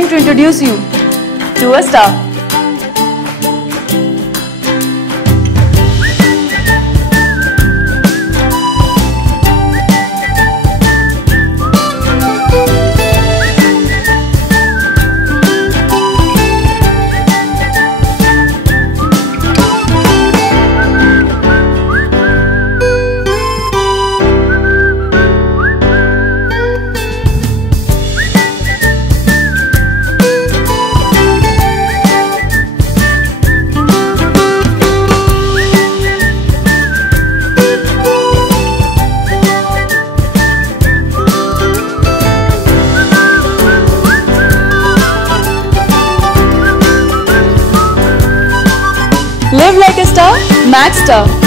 going to introduce you to a star. Live like a star, Max Star.